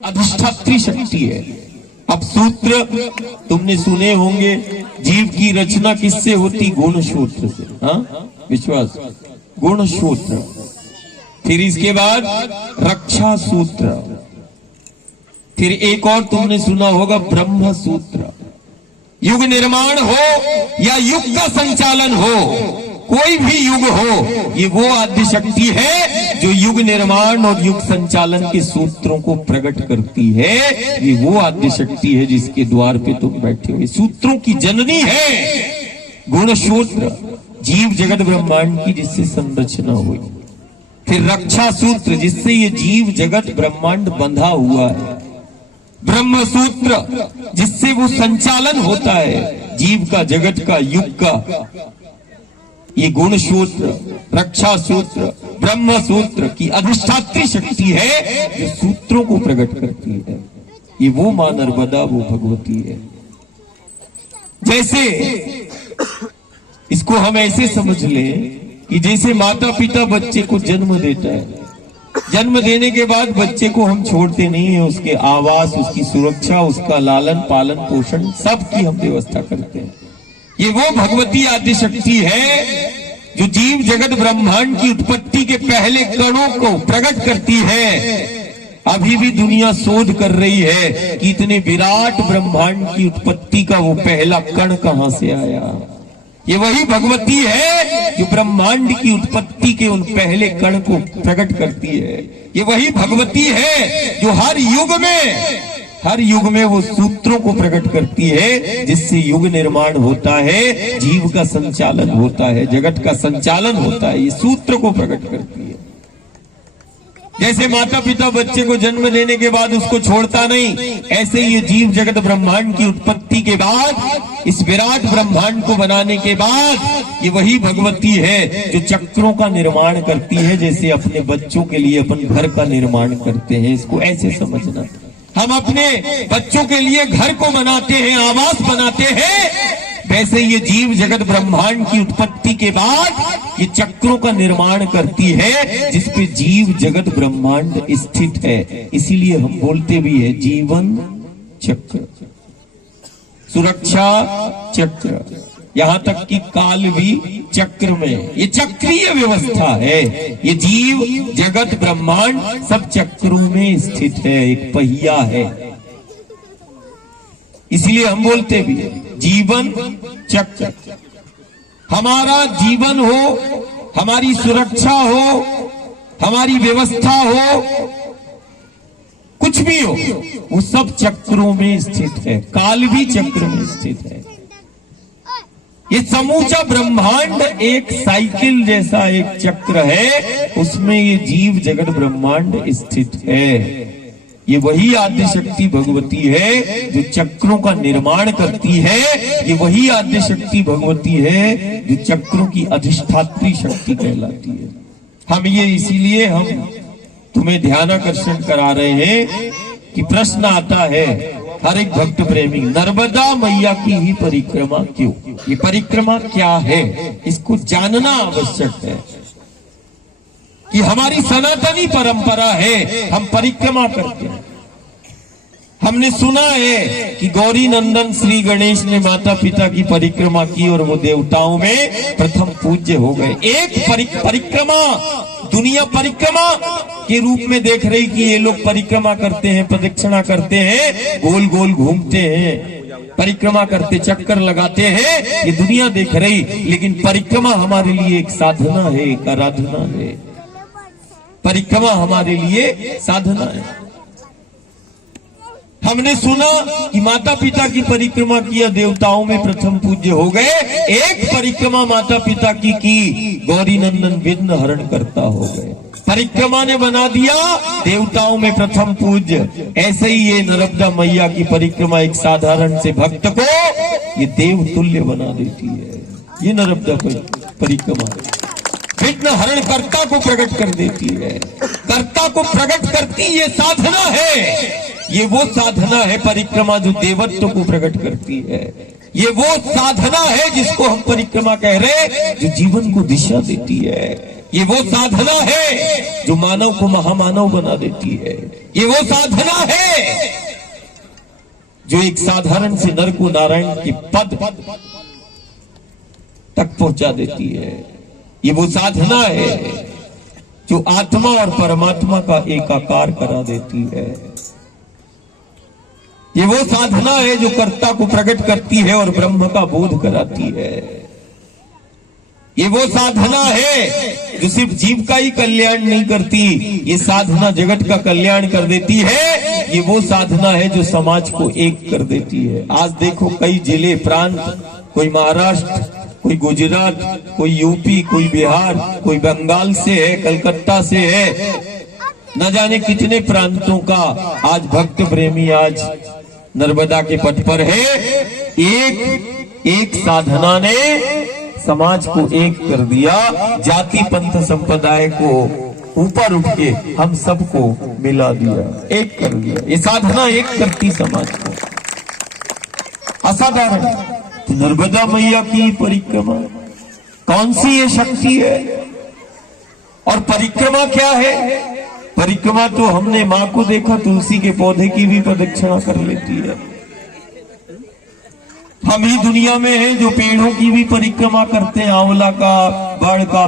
अधिष्ठात्री शक्ति है। अब सूत्र तुमने सुने होंगे, जीव की रचना किससे होती? गुण सूत्र से। हाँ, विश्वास, गुण सूत्र। फिर इसके बाद रक्षा सूत्र, फिर एक और तुमने सुना होगा ब्रह्म सूत्र। युग निर्माण हो या युग का संचालन हो, कोई भी युग हो, ये वो आद्य शक्ति है जो युग निर्माण और युग संचालन के सूत्रों को प्रकट करती है। ये वो आद्य शक्ति है जिसके द्वार पे तुम बैठे हुए, सूत्रों की जननी है। गुण सूत्र, जीव जगत ब्रह्मांड की जिससे संरचना हुई। फिर रक्षा सूत्र, जिससे ये जीव जगत ब्रह्मांड बंधा हुआ है। ब्रह्म सूत्र, जिससे वो संचालन होता है जीव का, जगत का, युग का। ये गुण सूत्र, रक्षा सूत्र, ब्रह्म सूत्र की अधिष्ठात्री शक्ति है जो सूत्रों को प्रकट करती है। ये वो मां नर्मदा, वो भगवती है। जैसे इसको हम ऐसे समझ लें कि जैसे माता पिता बच्चे को जन्म देता है, जन्म देने के बाद बच्चे को हम छोड़ते नहीं है, उसके आवास, उसकी सुरक्षा, उसका लालन पालन पोषण सब की हम व्यवस्था करते हैं। ये वो भगवती आद्य शक्ति है जो जीव जगत ब्रह्मांड की उत्पत्ति के पहले कणों को प्रकट करती है। अभी भी दुनिया शोध कर रही है कि इतने विराट ब्रह्मांड की उत्पत्ति का वो पहला कण कहां से आया। ये वही भगवती है जो ब्रह्मांड की उत्पत्ति के उन पहले कण को प्रकट करती है। ये वही भगवती है जो हर युग में वो सूत्रों को प्रकट करती है, जिससे युग निर्माण होता है, जीव का संचालन होता है, जगत का संचालन होता है। ये सूत्र को प्रकट करती है। जैसे माता पिता बच्चे को जन्म देने के बाद उसको छोड़ता नहीं, ऐसे ये जीव जगत ब्रह्मांड की उत्पत्ति के बाद, इस विराट ब्रह्मांड को बनाने के बाद, ये वही भगवती है जो चक्रों का निर्माण करती है। जैसे अपने बच्चों के लिए अपन घर का निर्माण करते हैं, इसको ऐसे समझना। हम अपने बच्चों के लिए घर को बनाते हैं, आवास बनाते हैं, वैसे ये जीव जगत ब्रह्मांड की उत्पत्ति के बाद ये चक्रों का निर्माण करती है, जिसपे जीव जगत ब्रह्मांड स्थित है। इसीलिए हम बोलते भी है जीवन चक्र, सुरक्षा चक्र, यहां तक कि काल भी चक्र में। ये चक्रीय व्यवस्था है। ये जीव जगत ब्रह्मांड सब चक्रों में स्थित है, एक पहिया है। इसलिए हम बोलते भी है जीवन चक्र। हमारा जीवन हो, हमारी सुरक्षा हो, हमारी व्यवस्था हो, कुछ भी हो, वो सब चक्रों में स्थित है। काल भी चक्र में स्थित है। ये समूचा ब्रह्मांड एक साइकिल जैसा एक चक्र है, उसमें ये जीव जगत ब्रह्मांड स्थित है। ये वही आद्य शक्ति भगवती है जो चक्रों का निर्माण करती है। ये वही आद्य शक्ति भगवती है जो चक्रों की अधिष्ठात्री शक्ति कहलाती है। हम ये इसीलिए हम तुम्हें ध्यानाकर्षण करा रहे हैं कि प्रश्न आता है हर एक भक्त प्रेमी, नर्मदा मैया की ही परिक्रमा क्यों? ये परिक्रमा क्या है, इसको जानना आवश्यक है कि हमारी सनातनी परंपरा है, हम परिक्रमा करते हैं। हमने सुना है कि गौरी नंदन श्री गणेश ने माता पिता की परिक्रमा की और वो देवताओं में प्रथम पूज्य हो गए। एक परिक्रमा, दुनिया परिक्रमा के रूप में देख रही कि ये लोग परिक्रमा करते हैं, प्रदक्षिणा करते हैं, गोल गोल घूमते हैं, परिक्रमा करते, चक्कर लगाते हैं, ये दुनिया देख रही। लेकिन परिक्रमा हमारे लिए एक साधना है, एक आराधना है। परिक्रमा हमारे लिए साधना है। हमने सुना कि माता पिता की परिक्रमा किया, देवताओं में प्रथम पूज्य हो गए। एक परिक्रमा माता पिता की गौरी नंदन विघ्न हरण करता हो गए। परिक्रमा ने बना दिया देवताओं में प्रथम पूज्य। ऐसे ही ये नर्मदा मैया की परिक्रमा एक साधारण से भक्त को ये देव तुल्य बना देती है। ये नर्मदा परिक्रमा विघ्न हरण कर्ता को प्रकट कर देती है, कर्ता को प्रकट करती, ये साधना है। ये वो साधना है परिक्रमा जो देवत्व को प्रकट करती है। ये वो साधना है जिसको हम परिक्रमा कह रहे हैं, जो जीवन को दिशा देती है। ये वो साधना है जो मानव को महामानव बना देती है। ये वो साधना है जो एक साधारण से नर को नारायण के पद तक पहुंचा देती है। ये वो साधना है जो आत्मा और परमात्मा का एकाकार करा देती है। ये वो साधना है जो कर्ता को प्रकट करती है और ब्रह्म का बोध कराती है। ये वो साधना है जो सिर्फ जीव का ही कल्याण नहीं करती, ये साधना जगत का कल्याण कर देती है। ये वो साधना है जो समाज को एक कर देती है। आज देखो कई जिले प्रांत, कोई महाराष्ट्र, कोई गुजरात, कोई यूपी, कोई बिहार, कोई बंगाल से है, कलकत्ता से है, न जाने कितने प्रांतों का आज भक्त प्रेमी आज नर्मदा के पथ पर है। एक साधना ने समाज को एक कर दिया, जाति पंथ संप्रदाय को ऊपर उठ के हम सबको मिला दिया, एक कर दिया। ये साधना एक करती समाज को, असाधारण। तो नर्मदा मैया की परिक्रमा कौन सी ये शक्ति है? और परिक्रमा क्या है? परिक्रमा तो हमने मां को देखा तुलसी के पौधे की भी प्रदक्षिणा कर लेती है। हम ही दुनिया में हैं जो पेड़ों की भी परिक्रमा करते हैं, आंवला का, बड़ का,